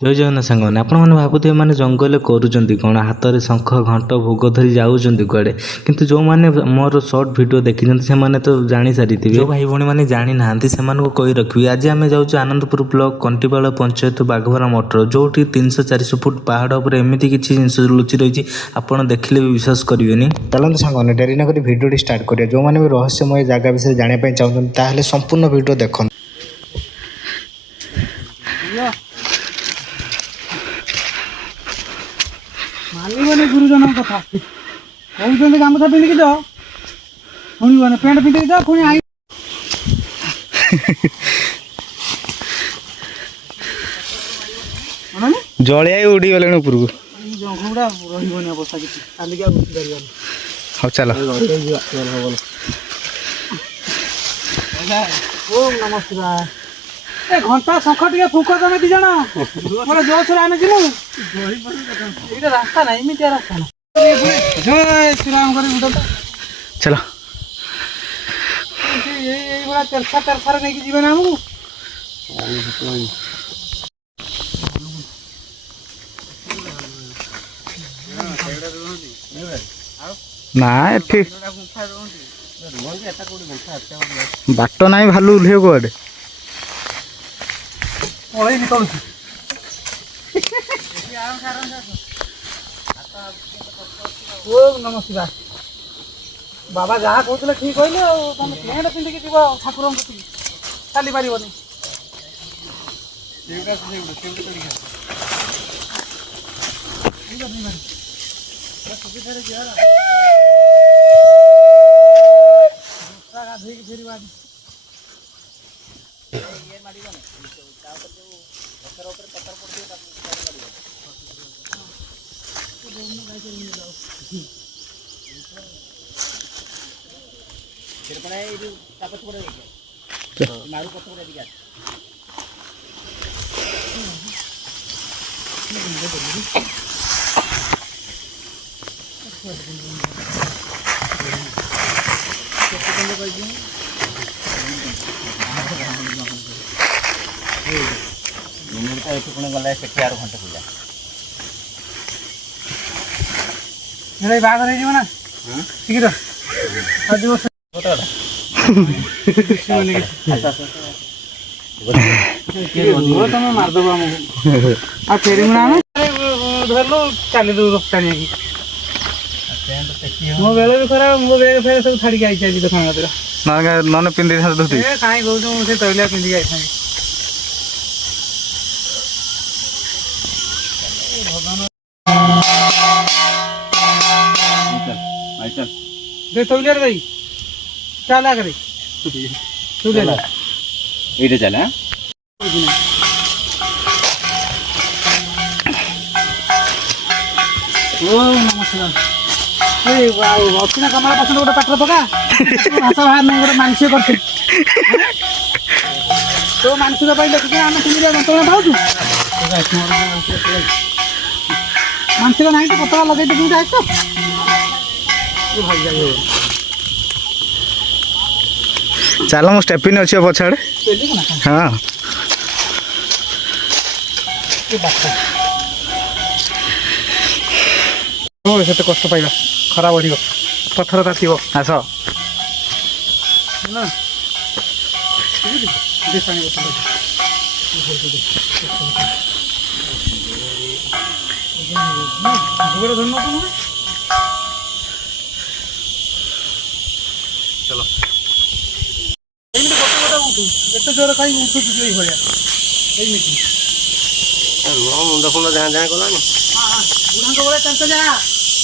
ଜୟ ଜଗନ୍ନାଥ ସାଙ୍ଗମାନେ, ଆପଣମାନେ ଭାବୁଥିବେ ମାନେ ଜଙ୍ଗଲରେ କରୁଛନ୍ତି କ'ଣ, ହାତରେ ଶଙ୍ଖ ଘଣ୍ଟ ଭୋଗ ଧରି ଯାଉଛନ୍ତି କୁଆଡ଼େ। କିନ୍ତୁ ଯେଉଁମାନେ ମୋର ସର୍ଟ ଭିଡ଼ିଓ ଦେଖିଛନ୍ତି ସେମାନେ ତ ଜାଣିସାରିଥିବେ। ଯେଉଁ ଭାଇ ଭଉଣୀମାନେ ଜାଣିନାହାନ୍ତି ସେମାନଙ୍କୁ କହି ରଖିବି, ଆଜି ଆମେ ଯାଉଛୁ ଆନନ୍ଦପୁର ବ୍ଲକ କଣ୍ଟିପାଳ ପଞ୍ଚାୟତ ବାଘବରା ମଠର, ଯେଉଁଠି 300-400 ଫୁଟ ପାହାଡ଼ ଉପରେ ଏମିତି କିଛି ଜିନିଷ ଲୁଚି ରହିଛି ଆପଣ ଦେଖିଲେ ବି ବିଶ୍ୱାସ କରିବେନି। ଚାଲନ୍ତୁ ସାଙ୍ଗମାନେ ଡେରି ନ କରି ଭିଡ଼ିଓଟି ଷ୍ଟାର୍ଟ କରିବା। ଯେଉଁମାନେ ବି ରହସ୍ୟମୟ ଜାଗା ବିଷୟରେ ଜାଣିବା ପାଇଁ ଚାହୁଁଛନ୍ତି ତାହେଲେ ସମ୍ପୂର୍ଣ୍ଣ ଭିଡ଼ିଓ ଦେଖନ୍ତୁ। ମାନିବନି ଗୁରୁଜନଙ୍କ କଥା କହୁଛନ୍ତି ଗାମୁଛା ପିନ୍ଧିକି ଯାଅ, ଶୁଣିବନି ପ୍ୟାଣ୍ଟ ପିନ୍ଧିକି ଯାଅ, ପୁଣି ଆଇ ଜଳିଆ ଉଡ଼ିଗଲେଣି ଉପରକୁ। ଜଙ୍ଘଗୁଡ଼ା ରହିବନି ଅବସ୍ଥା କିଛି, କାଲିକି ଆଉ ବୁଝିପାରିବନି। ହଉ ଚାଲ। ଓମ୍ ନମଃ ଶିବାୟ। ଏ ଘଣ୍ଟା ଶଙ୍ଖ ଟିକେ ଫୁଙ୍କ ତମେ ଦି ଜଣ, ମୋର ଜୋରସୋରେ ଆମେ ଯିବୁ। ଏଇଟା ରାସ୍ତା ନାହିଁ, ଏମିତିଆ ରାସ୍ତା ନାହିଁ। ଜୟ ଶ୍ରୀରାମ କରି ବୁଝନ୍ତୁ। ଚାଲ। ଏଇଭଳିଆ ତେରଛାରେ ନେଇକି ଯିବେ ନା ଆମକୁ। ନା ଏଠି ବାଟ ନାହିଁ, ଭାଲୁ ଓହ୍ଲେଇବ କୁଆଡ଼େ। ପଳେଇନି ତଳକୁ। ଓମ୍ ନମଃ ଶିବାୟ। ବାବା ଯାହା କହୁଥିଲେ ଠିକ କହିଲେ ଆଉ, ତମେ ପ୍ୟାଣ୍ଟ ପିନ୍ଧିକି ଯିବ ଠାକୁରଙ୍କ କତିକି, ଚାଲି ପାରିବନି। ଗାଧୋଇକି ଫେରିବା। ବାହାଘର ହେଇଯିବ ନା ଶୀଘ୍ର। ତମେ ମାରିଦବ ଆମକୁ ଆଉ ଫେରିବୁ ନା ଆମେ ଧରିଲୁ ଚାଲିଲୁ ରପ୍ତାଣିକି। ମୋ ବେଳ ବି ଖରାପ, ମୋ ବେଗ ଫେଗ ସବୁ ଛାଡ଼ିକି ଆଇଛି ଆଜି ଦୋକାନ କତିର। ନହେଲେ ପିନ୍ଧିଥାନ୍ତି ଧୋତି। କାହିଁ କହୁଛୁ, ମୁଁ ସେ ତୈଳିଆ ପିନ୍ଧିକି ଆଇଥାନ୍ତି। तौलिया भाई चाल आगे এইটা চালে ଅଚିନା କମଳା ପସନ୍ଦ ଗୋଟେ ପାତ୍ର ପକା ଭାଷା ବାହାର ନାହିଁ, ଗୋଟେ ମାନସିକ କରିଛୁ। ତୋ ମାନସିକ ପାଇଁ ଦେଖିକି ଆମେ କେମିତି ଯନ୍ତ୍ରଣା ପାଉଛୁ। ମାନସିକ ନାହିଁ ତ ପତଳା ଲଗେଇ କେମିତି ଆସିଛ। ଚାଲ ମୁଁ ଷ୍ଟେପିନ୍ ଅଛି ପଛଆଡ଼େ। ହଁ ସେତେ କଷ୍ଟ ପାଇବା, ଖରା ବଢ଼ିବ, ପଥର ତାତିବ। ଆସ। ଏତେ ଜୋର କାହିଁ ଉଠୁଛୁ ଏଇଭଳିଆ? ଏଇମିତି ମୁଣ୍ଡ ଫୁଣ୍ଡ ଝାଁ ଝାଁ କଲାନି। ବୁଢ଼ାଙ୍କ ଭଳିଆ ଚାଞ୍ଚ ଯା।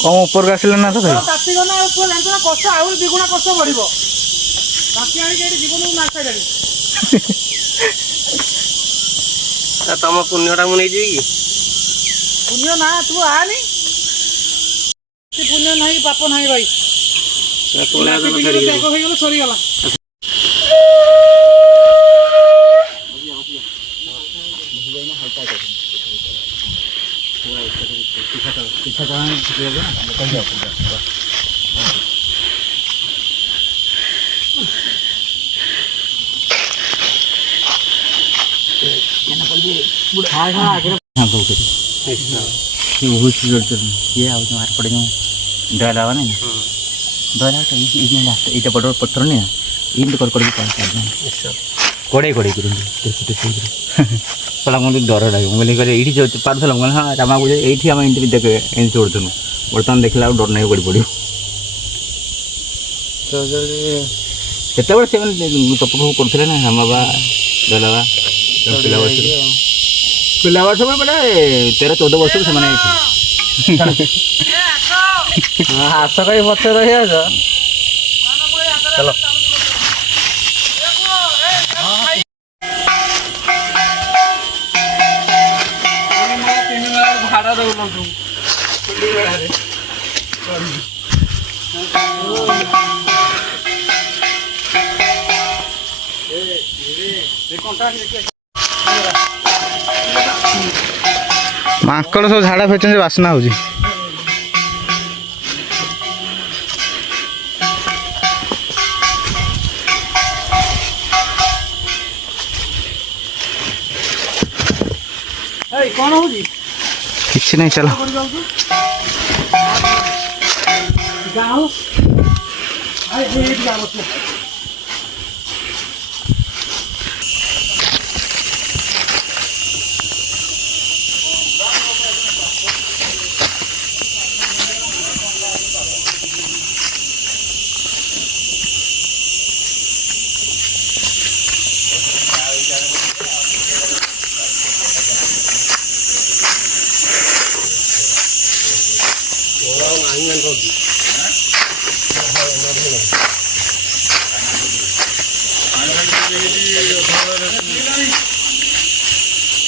କଣ ଉପରକୁ ଆସିଲେ ନା ତ ତାତିଗଲା ଜାଣିଛ ନା, କଷ୍ଟ ଆହୁରି ଦ୍ୱିଗୁଣା କଷ୍ଟ ବଢ଼ିବ। ତାତି ଆଣିକି ଏଠି ଜୀବନକୁ ମାରିସାରିଲାଣି। ତମ ପୁଣ୍ୟଟା ମୁଁ ନେଇଯିବି କି? ପୁଣ୍ୟ ନା, ତୁ ଆନି। ପୁଣ୍ୟ ନାହିଁ ପାପ ନାହିଁ ଭାଇ। ହେଇଗଲା ସରିଗଲା। हाँ बहुत ये बहुत जोर जोर ये आउ मार पड़े डला नहीं ना डला तो ये लास्ट ये बड़ पत्थर नहीं ना इन कर कड़े कड़े कर पड़ा मुझे डर लगे मुझे कहते ये जो पार्सल मुझे हाँ रामा को ये आम एमती देखे एमती छोड़ुन बर्तमान देखला डर नहीं पड़ पड़ो केत से तप फप करते ना राम बाबा डला पिला वर्ष में बोले 13-14 वर्ष से मैंने ଆସ କହି ପଛରେ ରହିବା ଚଲ ଭାଡ଼ା ଦଉନୁ ମାଙ୍କଡ଼ ସବୁ ଝାଡ଼ା ଫେରୁଛନ୍ତି ବାସ୍ନା ହେଉଛି। କ'ଣ ହଉଛି କିଛି ନାହିଁ ଚାଲ।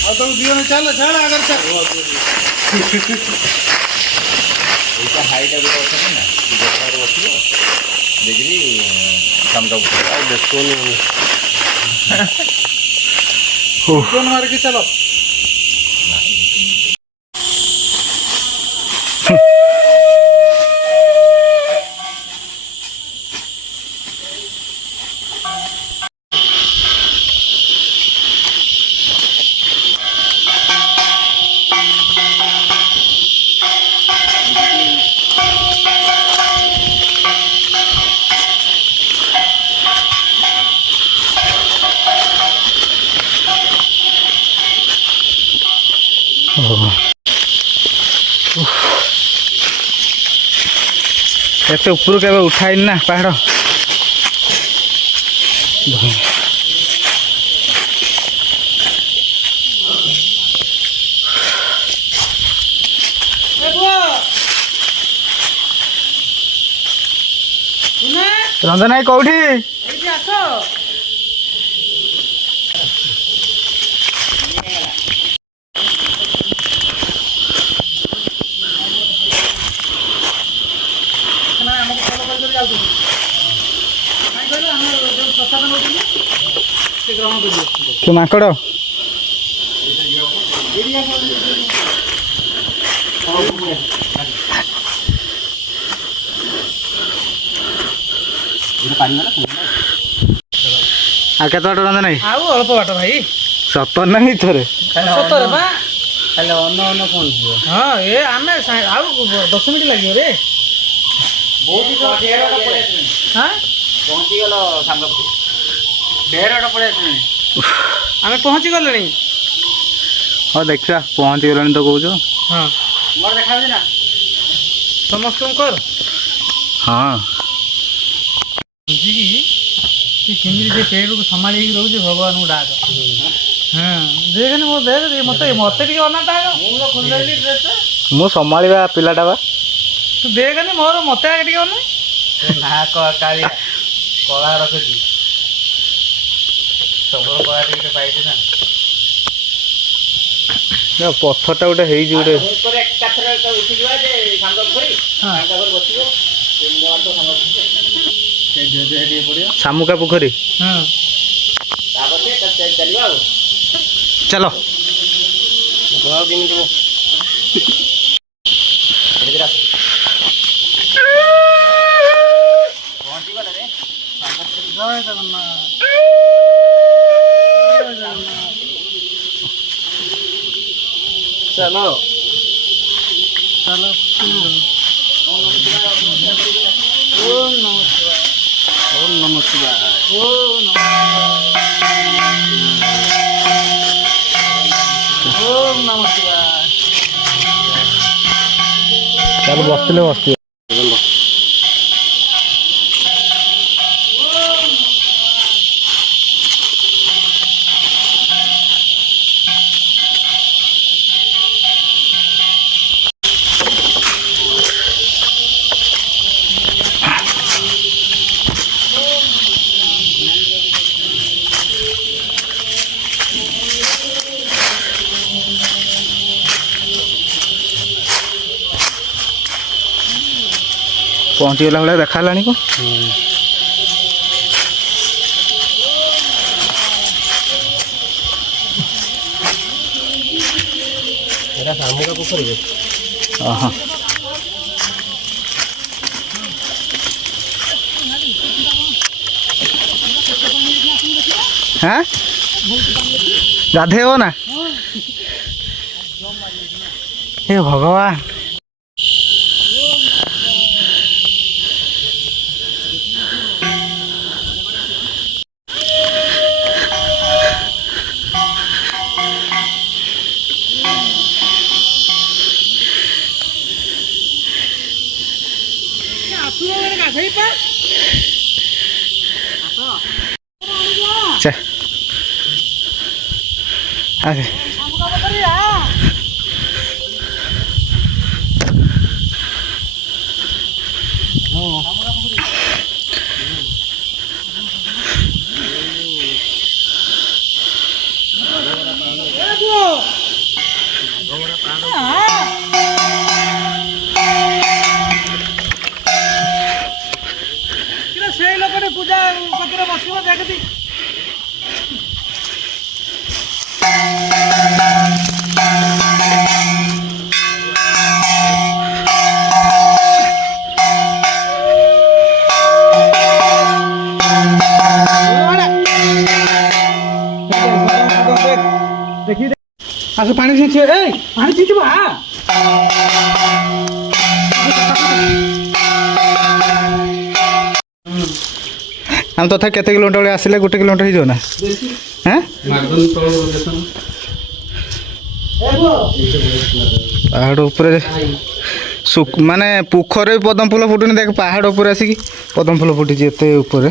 ଆଉ ତମ ଦିଅ ଚାଲ ଚାଲ ଆଗରେ ଚାଲ এইটা হাইটা গোটা অছছে না গোটারে বসিব দেখি সামকা আর দেখুনি কোন মারকে চালো ଏତେ ଉପରୁ କେବେ ଉଠାଇନି ନା ପାହାଡ଼। ରଞ୍ଜନ ଭାଇ କୋଉଠି? ଏଇଠି ଆସ କି ମାଙ୍କଡ଼? ଆଉ କେତେ ବାଟ ରଞ୍ଜନ ଭାଇ? ଆଉ ଅଳ୍ପ ବାଟ ଭାଇ ସତର ନା ମିଛରେ? ସତରେ ବା ଖାଲି ଅନ୍ନ ଅନ୍ନ କ'ଣ ଥିବ ହଁ ଏ ଆମେ ଆଉ 10 ମିନିଟ୍ ଲାଗିବ ରେ ହଁ ପହଞ୍ଚିଗଲ ସାଙ୍ଗ ଢେର ପଳେଇ ଆସିଲେଣି ଆମେ ପହଞ୍ଚି ଗଲେଣି ହଉ ଦେଖିବା ପହଞ୍ଚିଗଲାଣି ତ କହୁଛ। ହଁ ମୋର ଦେଖାଯାଉଛି ନା ସମସ୍ତଙ୍କୁ କର ହଁ କେମିତି ସେ ପେଟକୁ ସମ୍ଭାଳି ହେଇକି ରହୁଛି ଭଗବାନଙ୍କୁ ଡାକ ହଁ ଦେଖେନି ମୋ ଦେଖ ମତେ ମତେ ଟିକେ ଅନାଟା ମୁଁ ସମ୍ଭାଳିବା ପିଲାଟା ବା। ତୁ ଦେଖେନି ମୋର ମତେ ଆଗେ ଟିକେ ଅନା ନା କାଳିଆ କଳା ରଖୁଛି ସବୁବେଳେ କଳା ଟିକେ ପାଇଛି ନା ପଥରଟା ଗୋଟେ ହେଇଛି ଗୋଟେ ଏକାଥରେ ଉଠିଯିବା ଯେ ସାଙ୍ଗ ଘରେ ସାଙ୍ଗ ଘରେ ବସିବ ଶାମୁକା ପୋଖରୀ। ହଁ ତାପରେ ଚାଲିବା ଆଉ ଚାଲ। କେମିତି ପହଞ୍ଚିଗଲେ ରେ ଜୟ ଜଗନ୍ନାଥ ଜୟ ଜଗନ୍ନାଥ चलो ଚାଲ ବସିଥିଲେ ବସିଥିବେ। ପହଞ୍ଚିଗଲା ଭଳିଆ ଦେଖା ହେଲାଣି କଣ? ଏଟା ଶାମୁକା ପୋଖରୀ ଓହୋ। হ্যাঁ গাধেଇବ ନା? हे भगवान चा आगे ସେଇ ଲୋକଟେ ପୂଜା କତିରେ ବସିବ ଦେଖି आस पानी छींचे ए ପାଣି ଛିଞ୍ଚିବ हम तथा केते किलोमीटर वाले आसिले गोटे किलोमीटर ही ना हैं पहाड़ ऊपर माने पोखर पदम फूल फुटुनी देख पहाड़ ऊपर आसिकी पदम फूल फुटी एते ऊपर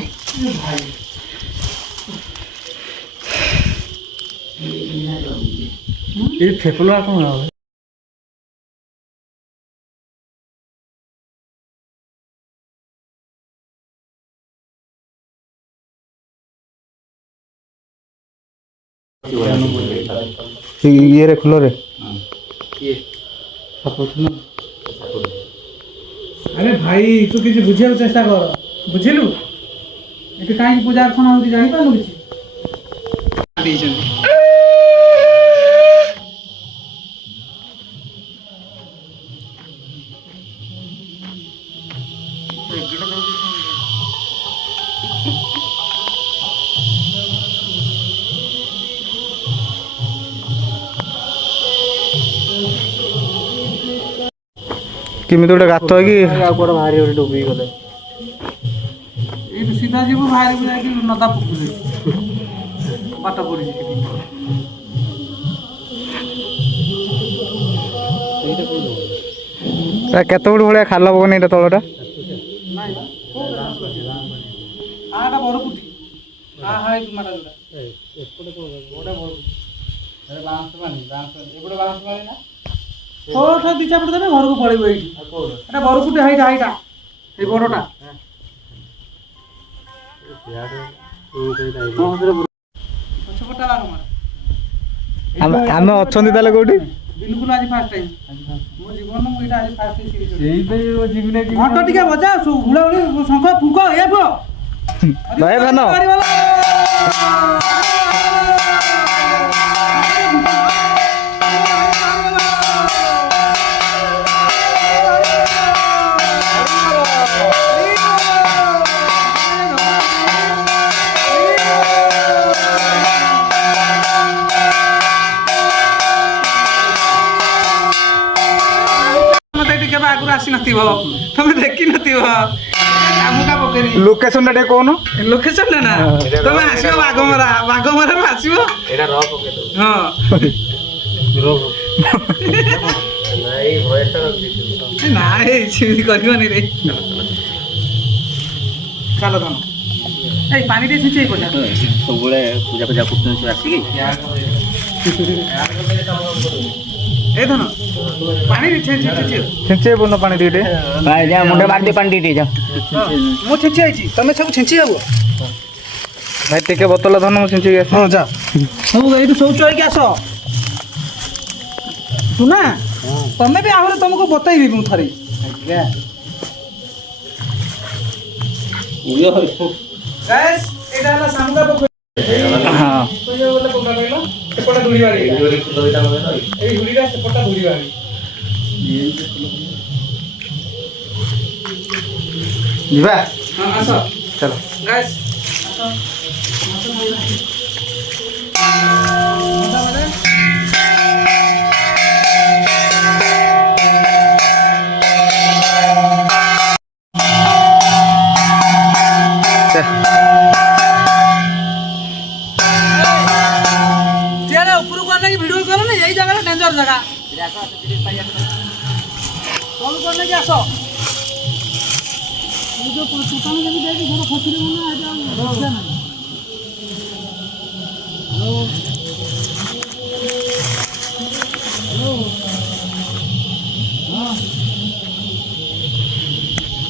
ये फेकुला कौन है ये रे खुलो रे अरे भाई तू किसी बुझे चेष्टा कर बुझिलु एटी काई पूजा अर्चना होती जानि पानु किछि किमित गोटे गात है कि भारी गोटे डूबी गले ये सीधा जीव बाहर को जाके नदा पुकुरे बाट पड़ी केत फुट भाया खाल पकनी ये तलटा आटा बरकुटी आ हाय माटा जोड़ा बांस पानी ना छोटा दी चापड़ देबे घर को पड़ेबो एठी एटा बरकुटी हाइटा हाइटा ए बड़टा पछपटा लाग मार आम अच्छा कौटी बिल्कुल आज फर्स्ट टाइम मो जीवन में एटा आज फर्स्ट टाइम सेही पे जीवन घंटा टिके बजा हुला हुली शंख फुंक ए पो भाई धन ଆଗରୁ ଆସିନଥିବ ତମେ ଦେଖିନଥିବ ଶାମୁକା ପୋଖରୀ ଲୋକେସନଟା ଟିକେ କହୁନ। ଲୋକେସନ ନା ତମେ ଆସିବ ବାଘମରାରୁ ଆସିବ ଏଇଟା ର ପକେଇ ଦଉ ହଁ ନାଇଁ ଭଏସଟା ରଖିଦେଇଥିବୁ ନାଇଁ ସେମିତି କରିବନି ରେ ଚାଲ ଧନ ଏଇ ପାଣି ଟିକେ ଛିଞ୍ଚେଇ ପଡିଲା ସବୁବେଳେ ପୂଜା ପୂଜା କରୁଛନ୍ତି ଆସିକି ଏ ଧନ ପାଣି ଛିଞ୍ଚେଇ ଛିଞ୍ଚେଇ ବୁନ ପାଣି ଟିକେ ମୁଣ୍ଡ ମାରିଦିଏ ପାଣି ଟିକେ ଯା ମୁଁ ଛିଞ୍ଚି ଆଇଛି ତମେ ସବୁ ଛିଞ୍ଚି ହବ ଭାଇ ଟିକେ ବୋତଲ ଧନ ମୁଁ ଛିଞ୍ଚେଇକି ଆସେ। ହଁ ଯା ସବୁ ଏଇଠୁ ଶୌଚ ହେଇକି ଆସ ଶୁନା ତମେ ବି ଆହୁରି ତମକୁ ବତେଇବି ମୁଁ ଥରେ ଗାଇସ୍ ଏଇଟା ହେଲା ଶାମୁକା ପୋଖରୀ ହଁ ଗୋଟେ କୋଉଟା କହିଲ ସେପଟେ ଧୁଳିବାড়ি ଏଇ ଧୁଳିଟା ସେପଟା ଧୁଳିବାড়ି ଯିବା ହଁ ଆସ ଚାଲ। ଗାଇସ୍ ଉପରକୁ ଆନେ ଭିଡ଼ିଓ କର ନା ଏଇ ଜାଗାଟା ଡେଞ୍ଜର ଜାଗା କଲ୍ କଲେ କି ଆସ ଏଇ ଯୋଉ ଟୋଟାଲ ଯଦି ଦେଇକି ଘର ଖସିରିବ ନା ଏଇଟା ରକ୍ଷା ନାହିଁ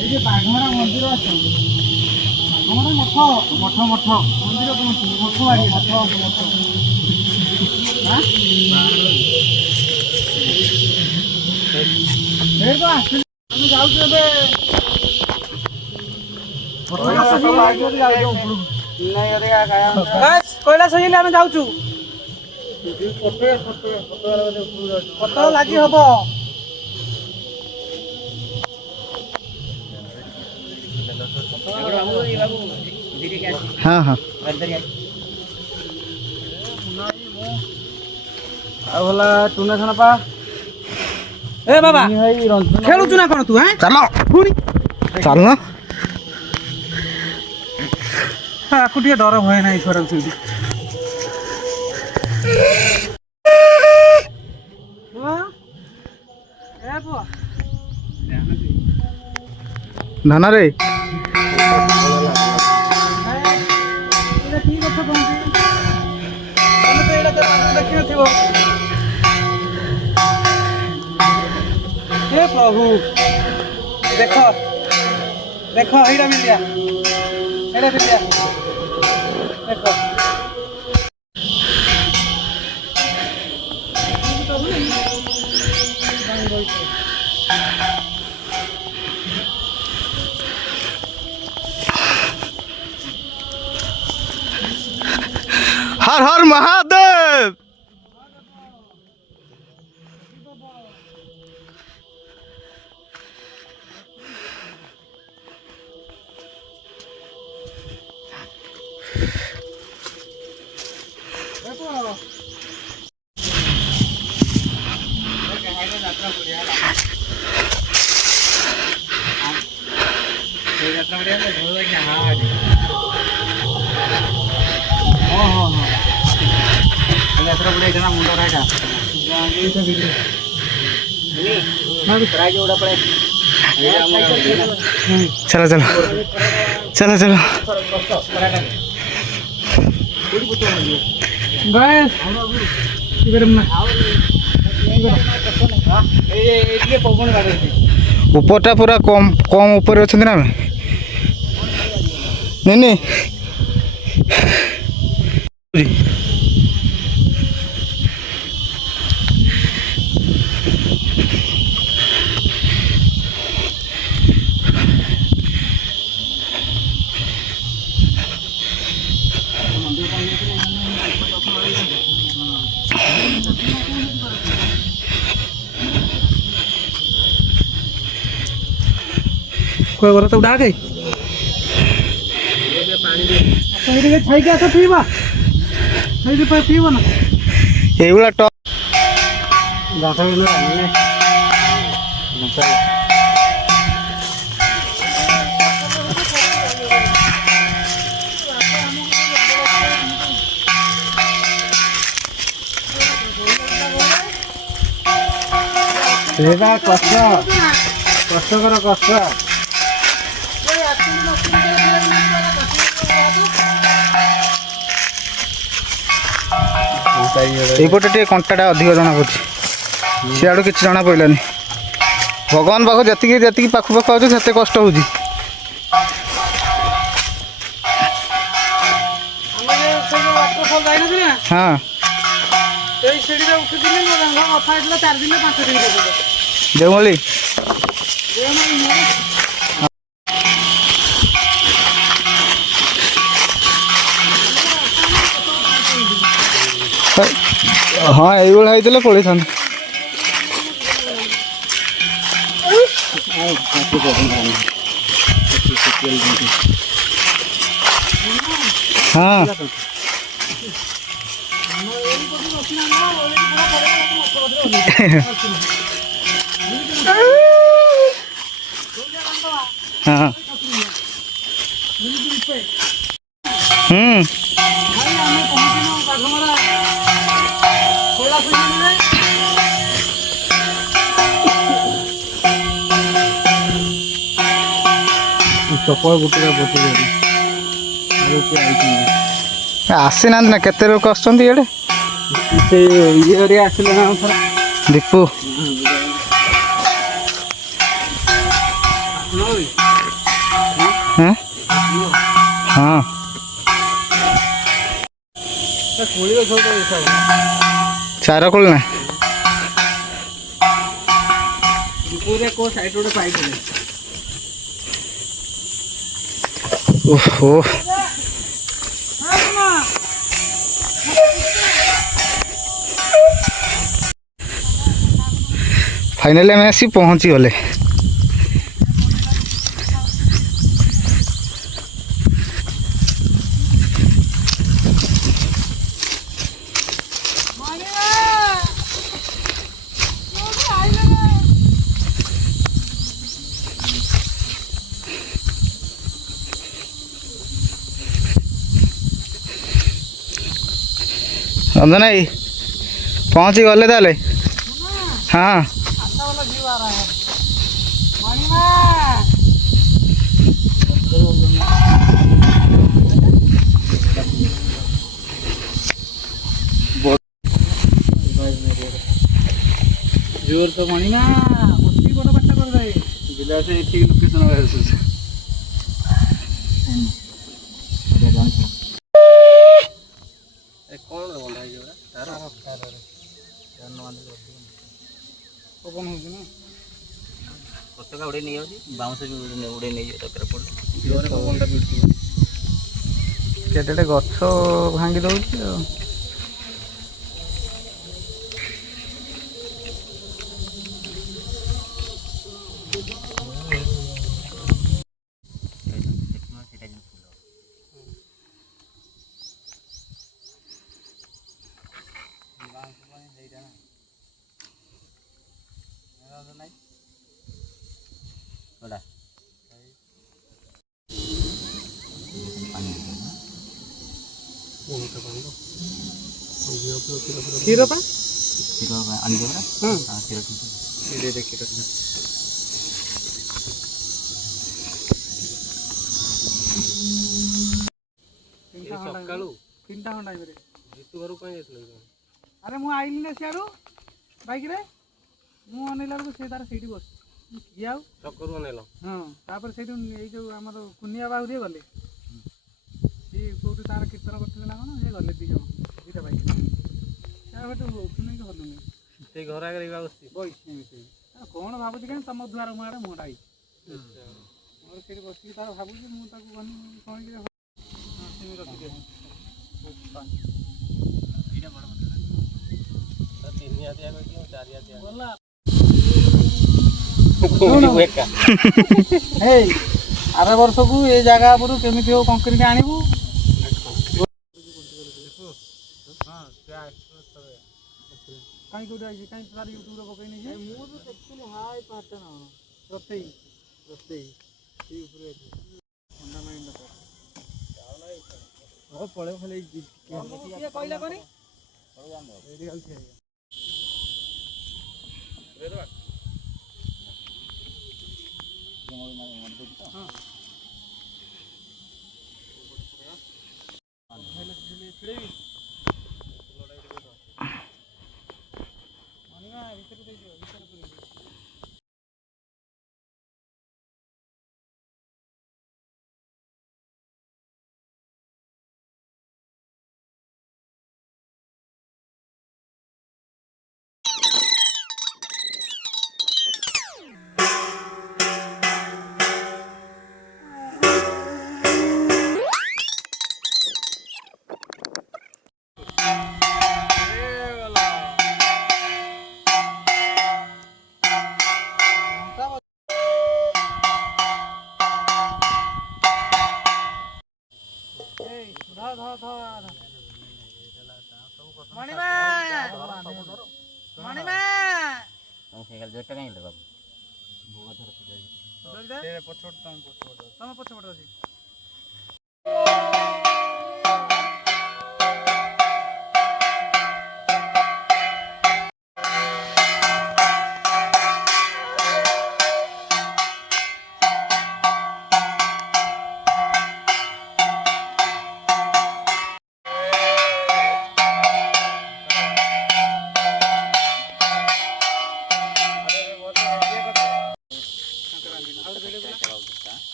এই যে বাঘমরা মন্দির আছে বাঘমরা মঠ মঠ মঠ মন্দির কোনটি মঠ বাড়ি মঠ মঠ হ্যাঁ আমি যাচ্ছি ଏବେ কৈଳାସ ହେଇଲେ ଆମେ ଯାଉଛୁ ଫଟୋ ଲାଗି ହବ ହଁ ହଁ ଆଉ ଭଲ ଟୁନା ଛଣା ପା ଏ ବାବା ଖେଳୁଛୁ ନା କଣ ତୁ ଚାଲ ପୁଣି ଚାଲ ଆକୁ ଟିକେ ଡର ଭୟ ନାହିଁ ଛୁଆଟାକୁ ସେମିତି ଧନରେ କି କଥା କହନ୍ତି ତମେ ତ ଏଇଟା ଦେଖିନଥିବ हे प्रभु देख देख एटा मिलिया देख हर हर महादेव चलो चलो चलो चलो गैस ऊपरटा पूरा कम कम ऊपर अच्छा ना नहीं कोई बोला तो डाके छाई के आस पीवा पीवा ना एगुला टप ସେଟା କଷ୍ଟ କଷ୍ଟକର କଷ୍ଟ। ଏଇପଟେ ଟିକେ କଣ୍ଟାଟା ଅଧିକ ଜଣା ପଡୁଛି, ସିଆଡ଼ୁ କିଛି ଜଣା ପଡ଼ିଲାନି। ଭଗବାନ ପାଖକୁ ଯେତିକି ଯେତିକି ପାଖକୁ ପାଖକୁ ଆଉଛି ସେତେ କଷ୍ଟ ହେଉଛି। ହଁ ସେଇ ସିଡ଼ିରେ ଉଠିଥିଲି ମୋ ରଙ୍ଗ କଥା ହେଇଥିଲା 4 ଦିନ 5 ଦିନ ପର୍ଯ୍ୟନ୍ତ। ଦେଉମଳି ହଁ ଏଇଭଳିଆ ହେଇଥିଲେ ପଳେଇଥାନ୍ତି। ହଁ ହଁ ଚପଳ ଗୋଟେ ଆସିନାହାନ୍ତି ନା, କେତେ ଲୋକ ଆସୁଛନ୍ତି ଇଆଡ଼େ। ସେ ଇଏ ଆସିଲେ ନା ଥରେ ଦୀପୁ ହଁ ହଁ କୋଳି ଗଛ ଗୋଟେ ଦେଖାବ ଚାର କୋଳି ନା ଦୀପୁରେ କୋଉ ସାଇଡ୍ ଗୋଟେ ପାଇଥିଲେ। ଓହୋ ଫାଇନାଲି ଆମେ ଆସି ପହଞ୍ଚିଗଲେ। रंजन भाई पहुँची गले ताले हाँ जोर तो मणिमा बस्ती बड़ बाटा कर दे बिला से ठीक लोकेशन है से कौन बंधा है जोरा तार ओपन हो ना पताका उड़े नहीं आउची बाउंस उड़े नहीं जाता कर पड़ जोरे पवनटा बिटु केटे गछ भांगी दଉଛି ଆଉ खीर पा खीर आनी देबरा हां खीर दे दे खीर सकाळू 3टा घंटा रे जितु घर कहीं जाइल अरे मु आइली ना सियाडू बाइक रे मु अनेला को से तार सेठी बस किए आउ चक्कर अनेला हां तापर सेठी ए जो हमर कुनिया बाहु रे गले ए कोठी तार कीर्तन करथिले ना कोन ए गले दी जण दीटा बाइक क्या बेटो सुनै के हलुनी से घर आगे रहिबा बसती बइस से कोन भाबुती के तम द्वार मारे मोडाई मोर सेठी बसती तार भाबुची मु ताको गन कोन के हां से रखि दे आर वर्ष को ये जगह पर केमी हो कंक्रीट आणबू कहीं कोड आई कहीं सार यूट्यूब रे पकई नहीं मु तो देखुनु हाय पाटा ना रतेई रतेई ई ऊपर ठंडा माइंड हो पळे खाली ये कहला करी एडी गल छे रे ତମ ସାଇକେଲ ଜୋରଟା କାହିଁ ହେଲେ ବାବୁ ଭୋଗ ଧର ତମ ପଛପଟେ ଅଛି।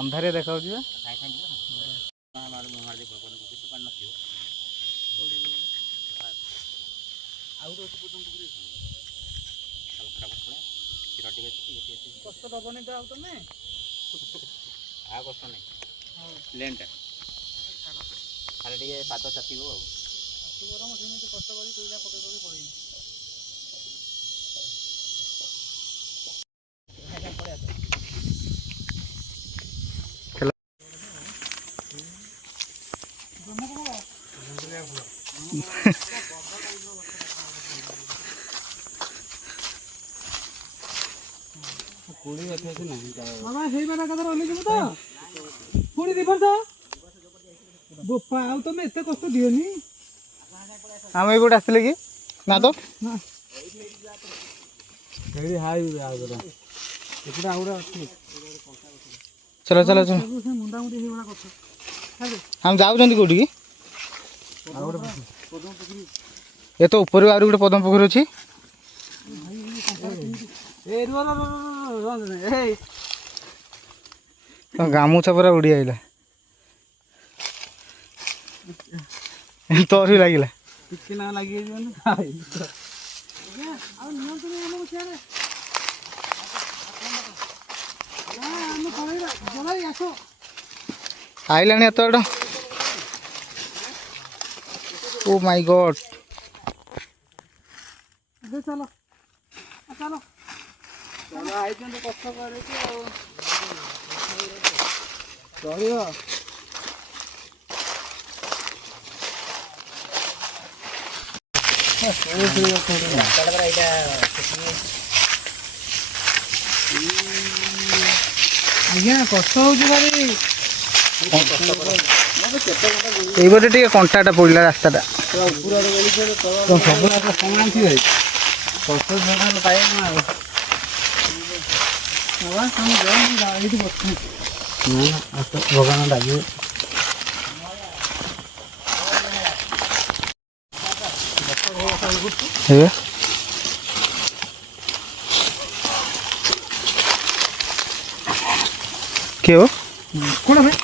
ଅନ୍ଧାରେ ଦେଖାଉଛି ବା। କଷ୍ଟ ଦବନି ତ ଆଉ ତମେ ଆଉ କଷ୍ଟ ନାହିଁ ଲେନ୍ଟା ଖାଲି ଟିକେ ପାଦ ଚାପିବ ଆଉ ଗରମ ସେମିତି କଷ୍ଟ କରି ତୁ ଯା ପକେଇ ପକେଇ ପଳେଇନି। ମାମା ହେଇବାଟା ଏକାଥରେ ଓହ୍ଲେଇଯିବୁ ତ ପୁଣି ଦି ବର୍ଷ ବୋପା ଆଉ ତମେ ଏତେ କଷ୍ଟ ଦିଅନି। ଆମେ ଏଇପଟେ ଆସିଥିଲେ କି ନା ତ ସେଇଠି ହାଇ ଆଉ ଗୋଟେ ଏପଟେ ଆଉ ଗୋଟେ ଅଛି। ଚଲ ଚଲ ଚଲ ସେ ମୁଣ୍ଡାମୁଣ୍ଡି ହେଇଗଲା କଷ୍ଟ। ଆମେ ଯାଉଛନ୍ତି କୋଉଠିକି? ଆଉ ଗୋଟେ ଏ ତ ଉପରେ ଆହୁରି ଗୋଟେ ପଦ୍ମ ପୋଖରୀ ଅଛି। ଗାମୁଛା ପୁରା ଉଡ଼ି ଆଇଲା ତୋର ବି ଲାଗିଲା। ଟିକେ ନା ଲାଗିଯାଇଛି ଆଇଲାଣି ଏତ ବାଟ। ଓ ମାଇ ଗଡ୍ ଚାଲ ଚାଲ ଆଇଛନ୍ତି କଷ୍ଟ କରିକି ଆଉ ରହିବ। ଆଜ୍ଞା କଷ୍ଟ ହଉଛି ଭାରି। ଏଇପଟେ ଟିକେ କଣ୍ଟାଟା ପଡ଼ିଲା ରାସ୍ତାଟା। ସବୁ ସମାନ ଥିବେ କଷ୍ଟ ପାଇବ ନା ଆଉ ଏଇଠି ବସ ଭଗବାନ ଡାକିବେ। ଏବେ କିଏ हो କ'ଣ ଭାଇ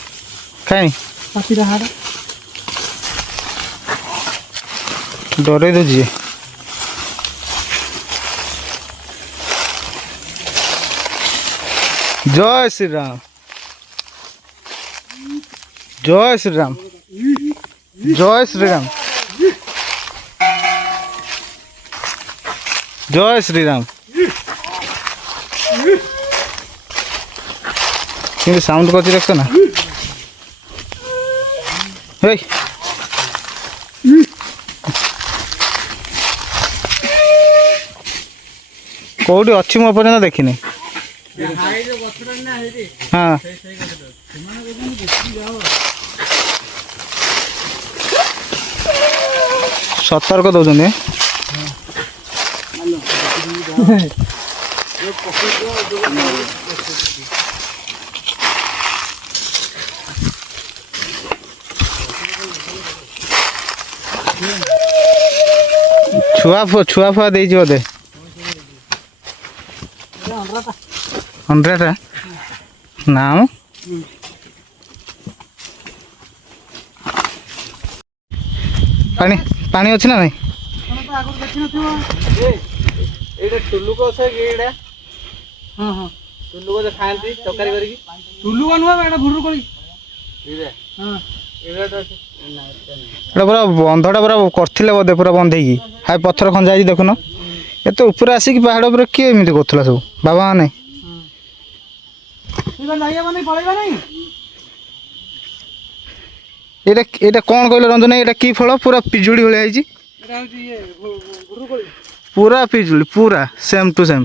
କାଇଁ ପାତିଟା ହାଡ଼ ଡରେଇ ଦେଉଛି। ଜୟ ଶ୍ରୀରାମ ଜୟ ଶ୍ରୀରାମ ଜୟ ଶ୍ରୀରାମ ଜୟ ଶ୍ରୀରାମ। কিন্তু সাউন্ড করছি দেখছো না? এই কোଉଠି ଅଛି ମୁଁ ଏପର୍ଯ୍ୟନ୍ତ ଦେଖିନି। ହଁ ସତର୍କ ଦେଉଛନ୍ତି। ଛୁଆ ଫୁଆ ଦେଇଛି ବୋଧେ। ହଣ୍ଡ୍ରେଡ ନା ମ ପାଣି ଅଛି ନା ନାଇଁ? ଆଗରୁ ଦେଖିନଥିବ। ଏଇଟା ଟୁଲୁକ ଅଛ କି ଏଇଟା? ହଁ ହଁ ଟୁଲୁକ ଯେ ଖାଆନ୍ତି ତରକାରୀ କରିକି। ଟୁଲୁକା ନୁହଁ ଏଇଟା ଭୁରୁ କରି। ଏଇଟା ହଁ ଏଇଟା ଅଛି। ଏଇଟା ପୁରା ବନ୍ଧଟା ପୁରା କରିଥିଲେ ବୋଧେ ପୁରା ବନ୍ଧେଇକି। ହାଇ ପଥର ଖଞ୍ଜା ହେଇଛି ଦେଖୁନ। ଏତେ ଉପରେ ଆସିକି ପାହାଡ଼ ଉପରେ କିଏ ଏମିତି କରୁଥିଲା ସବୁ ବାବା ମାନେ? ଯାଇହବନି ପଳେଇବା ନାଇଁ। ଏଇଟା କ'ଣ କହିଲେ ରଞ୍ଜନ? ଏଇଟା କି ଫଳ? ପୁରା ପିଜୁଳି ଭଳିଆ ହେଇଛି। ଏଇଟା ହଉଛି ଇଏ ଭୁରୁ କୋଳି। ପୁରା ପିଜୁଳି ପୁରା ସେମ୍ ଟୁ ସେମ୍।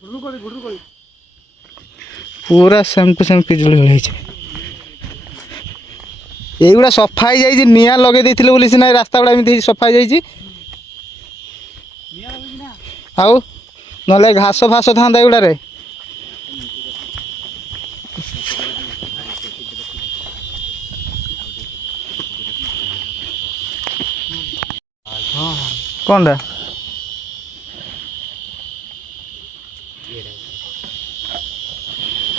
ଭୁରୁ କୋଳି। ପୁରା ସେମ୍ ଟୁ ସେମ୍ ପିଜୁଳି ଭଳିଆ ହେଇଛି। এইଗୁଡ଼ା ସଫା ହେଇଯାଇଛି, ନିଆଁ ଲଗେଇ ଦେଇଥିଲେ ବୋଲି ସିନା ରାସ୍ତା ଗୁଡ଼ା ଏମିତି ହେଇଛି, ସଫା ହେଇଯାଇଛି। ଆଉ ନହେଲେ ଘାସ ଫାସ ଥାନ୍ତା ଏଗୁଡ଼ାରେ। କ'ଣଟା?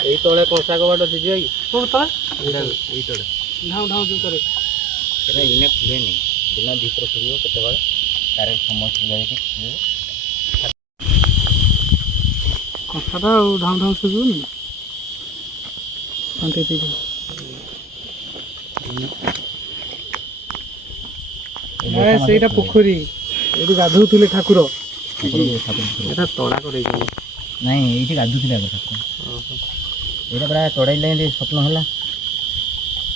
ଏଇ ତଳେ କଂସା କବାଟ ଅଛି ଯିବା କି? କୋଉ ତଳେ? ଏଇ ତଳେ ଢାଉ ଢାଉ ଯୋଉ କରେ। ଏଇଟା ଇନେ ଖୁଲେନି, ଦିନ ଭିତରେ ଖୁଲିବ କେତେବେଳେ ତାର ସମସ୍ତ ଯାଇକି କଥାଟା ଆଉ ଢାଉ ଢାଉ ଶୁଭିବନି। ସେଇଟା ପୋଖରୀ, ଏଠି ଗାଧଉଥିଲେ ଠାକୁର। ଏଟା ତଳା କରେଇଛନ୍ତି। ନାଇଁ ଏଇଠି ଗାଧୁଥିଲେ ଆଗ ଠାକୁର। ଏଇଟା ପୁରା ଚଢ଼େଇଲେ ଏମିତି ସ୍ୱପ୍ନ ହେଲା,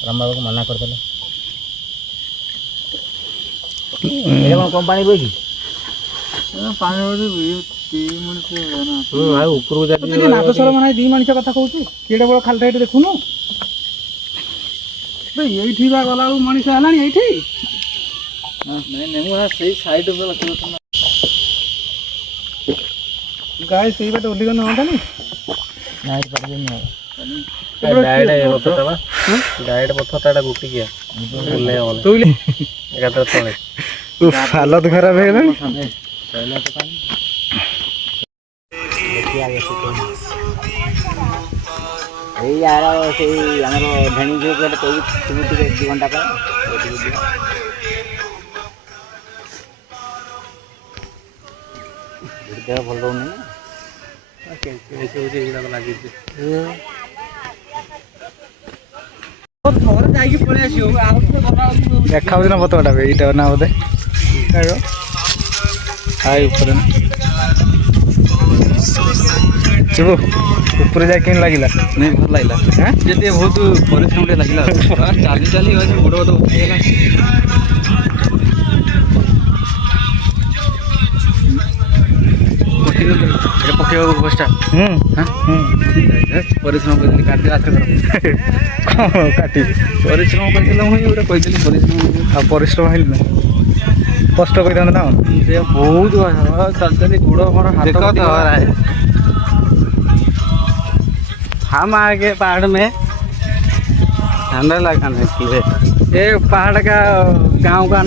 ରାମ ବାବାକୁ ମନା କରିଦେଲେ। ଏଇଟା କ'ଣ କମ୍ ପାଣି ରୁହେ କି? ପାଣି ଆଉ ଉପରକୁ ଯାଇ ନାଦସ୍ୱର ମାନେ ଦି ମଣିଷ କଥା କହୁଛୁ। କେଡ଼େ ବଡ଼ ଖାଲିଟା ଏଠି ଦେଖୁନୁ। ଏଇଠି ବା ଗଲାବେଳକୁ ମଣିଷ ହେଲାଣି ଏଇଠି। ସେଇ ସାଇଡ୍ ଗାଈ ସେଇ ବାଟେ ଓହ୍ଲିଗଲେ ହୁଅନ୍ତାନି। ଡାଇରେକ୍ଟ ପଥରଟା ଏଟା ଗୋଟିକିଆ ଏକାଥରେ ତଳେ। ହାଲତ ଖରାପ ହେଇଗଲାଣି। ଏଇ ଆର ସେଇ ଆମର ଭେଣି ଯେଉଁ କହିଲେ କହିବି ଥିବୁ ଟିକେ 2 ଘଣ୍ଟା ପାଇଁ ଦେହ ଭଲ ରହୁନି ନା। ଲାଗିଛି ଥରେ ଯାଇକି ପଳେଇ ଆସିବ। ଆଉ ଦେଖାଉଛି ନା ପତଟା ଏଇଟା ନା ବୋଧେ? ହାଇ ଉପରେ ନା ଯିବୁ ଉପରେ ଯାଇ କେମିତି ଲାଗିଲା? ନାଇଁ ଭଲ ଲାଗିଲା। ଯେତେ ବହୁତ ପରିଶ୍ରମ ଟିକେ ଲାଗିଲା। ଚାଲି ଚାଲି ଗୋଡ଼ ବୋଧ ଉଠିଗଲା। ପକେଇବାକୁ ବସ୍ଟା ପରିଶ୍ରମ କରିଥିଲି କାଟି ହାତ କ'ଣ କାଟି ପରିଶ୍ରମ କରିଥିଲେ ମୁଁ ଗୋଟେ କହିଥିଲି ପରିଶ୍ରମ। ଆଉ ପରିଶ୍ରମ ହେଇନି ନା? କଷ୍ଟ କରିଥାନ୍ତେ ନା? ସେ ବହୁତ ଚାଲି ଚାଲି ଗୋଡ଼ ମୋର हाथ हम आगे पहाड़ में ठंडा लगा ये पहाड़ का गांव का